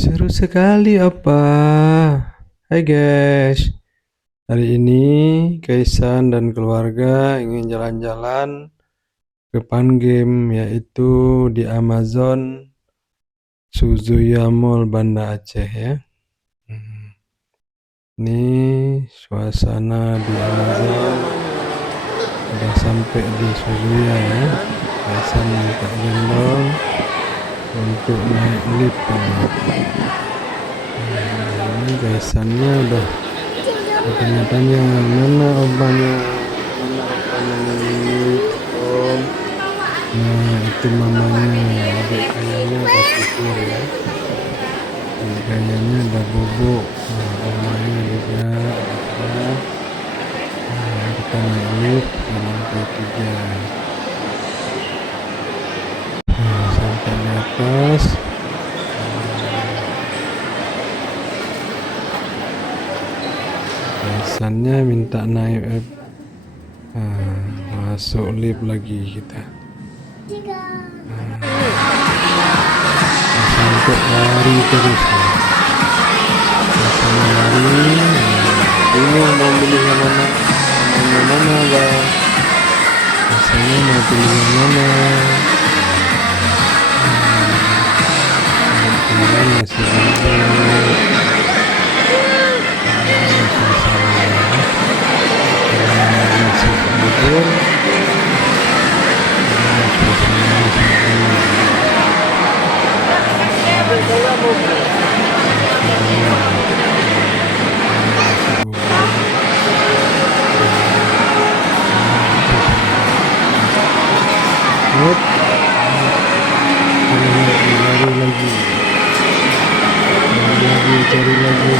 Seru sekali, apa? Hai guys, hari ini Kaisan dan keluarga ingin jalan-jalan ke Fun Game, yaitu di Amazon Suzuya Mall Banda Aceh ya. Ini suasana di Amazon, udah sampai di Suzuya ya. Kaisan minta gendong untuk naik lift ini. Ini Kaisannya udah tanya-tanya mana opanya ini om. Nah itu mamanya, adik kayaknya udah tidur ya, adik kayaknya udah bubuk. Nah omanya juga udah. Nah kita naik lift ke lantai 3. Nah sampai di atas, biasanya minta naik masuk lift lagi kita. Sampai lari terus ya. Biasanya lari, bingung mau pilih yang mana, bang. Biasanya mau pilih yang mana. Kemudian masih bingung. Masih tidur. Cari lagi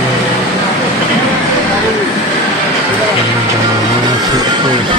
masuk terus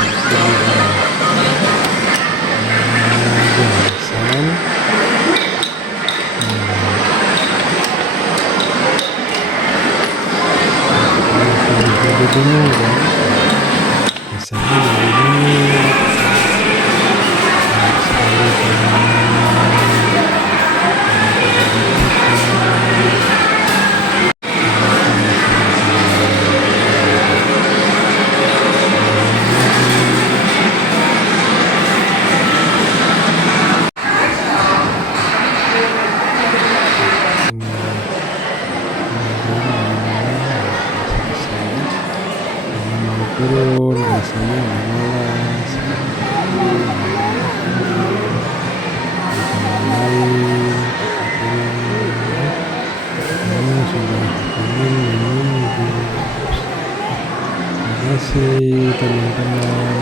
turun, biasanya malas sudah minum. Terima kasih teman-teman,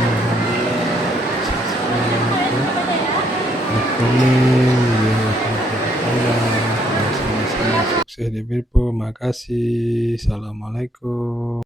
komen ya, sama-sama sukses di Virpo. Makasih, assalamualaikum.